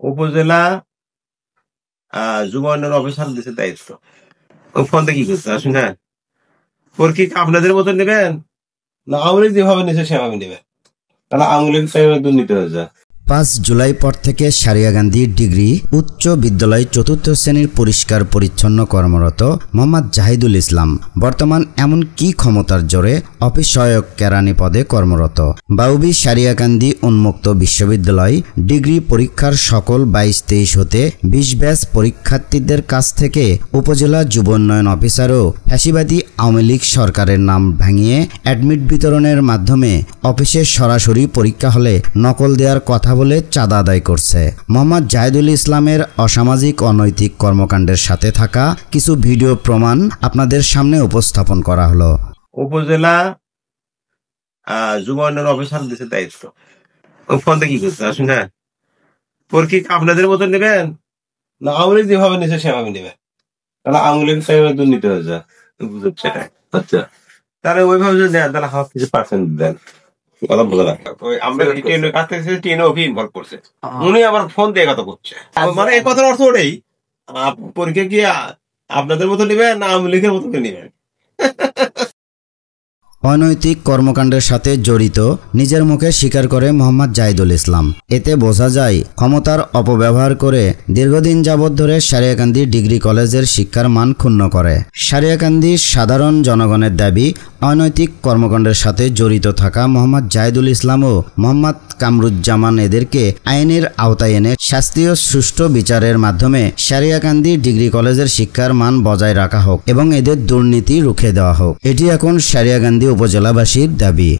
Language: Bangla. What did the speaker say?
উপজেলা যুব উন্নয়ন অফিসার দিছে দায়িত্ব। ও ফোন দিয়ে কি করছে আসুন। হ্যাঁ, ওর কি আপনাদের মতো নেবেন না আওয়ামী লীগ যেভাবে নিছে সেভাবে নেবেন? তাহলে আওয়ামী লীগ দুর্নীতি হয়ে যায়। ৫ জুলাই পর থেকে সারিয়াকান্দি ডিগ্রি উচ্চ বিদ্যালয় ৪র্থ শ্রেণীর পরিষ্কার পরিচ্ছন্ন কর্মরত মোহাম্মদ জাহিদুল ইসলাম বর্তমান এমন কি ক্ষমতার জোরে অফিস সহায়ক কেরানি পদে কর্মরত। বাউবি সারিয়াকান্দি উন্মুক্ত বিশ্ববিদ্যালয় ডিগ্রি পরীক্ষার সকল ২২-২৩ হতে ২০ ব্যাচ পরীক্ষার্থীদের কাছ থেকে উপজেলা যুব উন্নয়ন অফিসার ও ফ্যাসিবাদী আওয়ামী লীগ সরকারের নাম ভাঙিয়ে অ্যাডমিট বিতরণের মাধ্যমে অফিসে সরাসরি পরীক্ষা হলে নকল দেওয়ার কথা বলে চাঁদা আদায় করছে। মোহাম্মদ জাহিদুল ইসলামের অসামাজিক অনৈতিক কর্মকাণ্ডের সাথে থাকা কিছু ভিডিও প্রমাণ আপনাদের সামনে উপস্থাপন করা হলো। উপজেলা যুব উন্নয়ন অফিসার দিছে দায়িত্ব। ও ফোন দিয়ে কি করছে আসুন। হ্যাঁ, ওর কি আপনাদের মতো নেবেন না আওয়ামী লীগ যেভাবে নিছে সেভাবে নেবেন? তাহলে আওয়ামী লীগ দুর্নীতি হয়ে যায়। বুঝছে? আচ্ছা, তাহলে ওইভাবে যদি নেন তাহলে হাফ কিছু পার্সেন্ট দেন। উনি আবার ফোন দিয়ে কথা করছে, মানে এই কথার অর্থ ওটাই পরীক্ষা কি আপনাদের মতো নেবেন না আওয়ামী লীগের মতো নেবেন? অনৈতিক কর্মকাণ্ডের সাথে জড়িত নিজের মুখে স্বীকার করে মোহাম্মদ জাহিদুল ইসলাম। এতে বোঝা যায় ক্ষমতার অপব্যবহার করে দীর্ঘদিন যাবৎ ধরে সারিয়াকান্দি ডিগ্রি কলেজের শিক্ষার মান ক্ষুণ্ণ করে। সারিয়াকান্দির সাধারণ জনগণের দাবি অনৈতিক কর্মকাণ্ডের সাথে জড়িত থাকা মোহাম্মদ জাহিদুল ইসলাম ও মোহাম্মদ কামরুজ্জামান এদেরকে আইনের আওতায় এনে শাস্তিও সুষ্ঠু বিচারের মাধ্যমে সারিয়াকান্দি ডিগ্রি কলেজের শিক্ষার মান বজায় রাখা হোক এবং এদের দুর্নীতি রুখে দেওয়া হোক। এটি এখন সারিয়াকান্দি উপজেলাবাসীর দাবি।